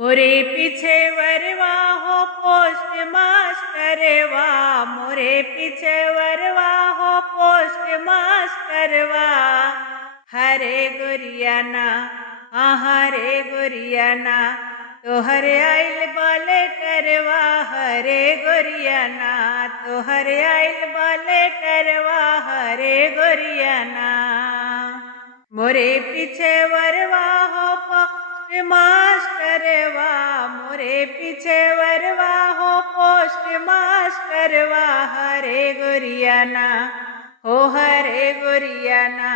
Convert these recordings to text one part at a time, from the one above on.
मोरे पीछे वरवा हो पोस्ट मास्टरवा, मोरे पीछे वरवा हो पोस्ट मास्टरवा। हरे गोरियाना हरे गोरियाना तोहर आइल बाले टरवा, हरे गोरियाना तोहर आइल बाले टरवा, हरे गोरियाना। मोरे पीछे वरवा हो पोस्ट मास्टरवा, मोरे पीछे वरवा हो पोस्ट मास्टरवा। हरे गोरियाना हो हरे गोरियाना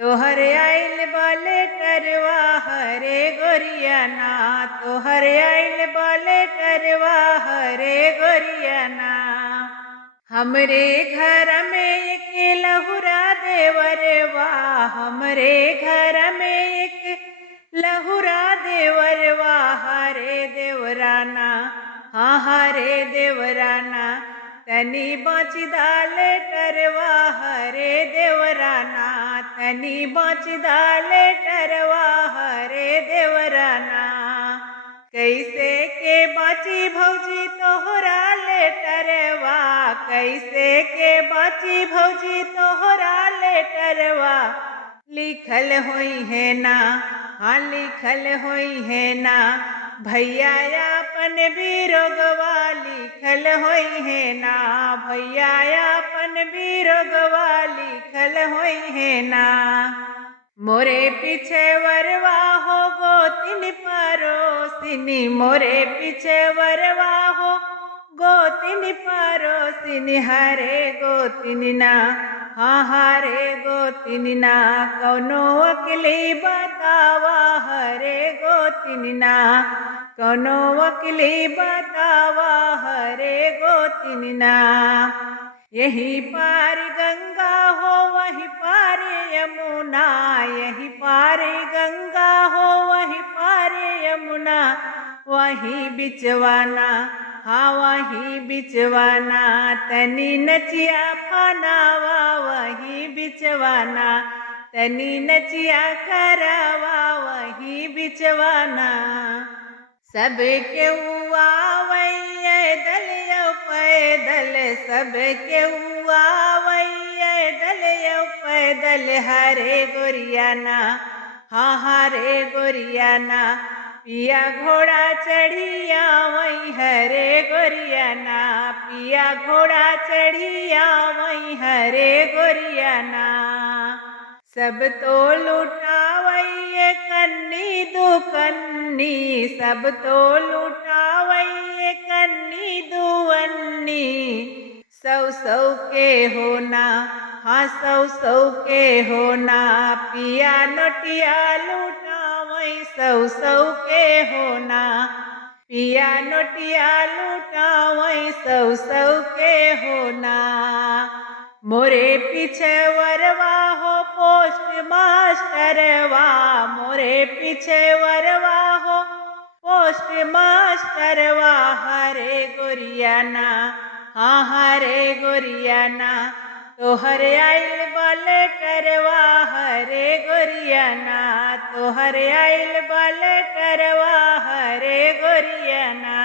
तोहर आइल बाले टरवा, हरे गोरियाना तोहर आइल बाले टरवा, हरे गोरियाना। हमरे घर में एक लहुरा देवरवा, हमरे घर में एक लहुरा देवरवा। हरे देवराना हरे देवराना तनी बच दाले टरवा, हरे देवराना तनी बच दाले टरवा, हरे देवराना। कैसे के बची भौजी तोहरा ले टरवा, कैसे के बची भौजी तोहरा ले टरवा। लिखल होई है ना लिखल होई है ना भैया अपन बिरोगवा, लिखल होई है ना भैया अपन बिरोगवा, लिखल होई है ना। मोरे पीछे वरवा हो गोतिन परोसिनी, मोरे पीछे वरवा हो गोतिन परोसिनी। हरे गोतिन ना हरे गोतिन ना कौनो अकली बतावा, हरे गोतिन ना कौनो अकली बतावा, हरे गोतिन ना। यही पार गंगा हो वही पार यमुना, यही पार गंगा हो वही पार यमुना। वही बिचवाना वही बिचवाना तनी नचिया फनावा, वही बिचवाना तनी नचिया करावा, वही बिचवाना। सबके हुआ वही दल पैदल, सबके हुआ वही दल पैदल। हरे गोरियाना हरे गोरियाना पिया घोड़ा चढ़िया वही, हरे गोरियाना पिया घोड़ा चढ़िया वही, हरे गोरियाना। सब तो लुटावई कन्नी दुकन्नी, सब तो लुटावई कन्नी दुवन्नी। सौ सौ के होना सौ के होना पिया नोटिया लुटावई, सौ सौ के होना पिया नोटिया लुटावई, सौ सौ के होना। मोरे पीछे वरवा हो पोस्ट मास्टरवा, मोरे पीछे वरवा हो पोस्ट मास्टरवा। हरे गोरियाना हरे गोरियाना तोहर आइल बाले टरवा, हरे गोरियाना तोहर आइल बाले टरवा, हरे गोरियाना।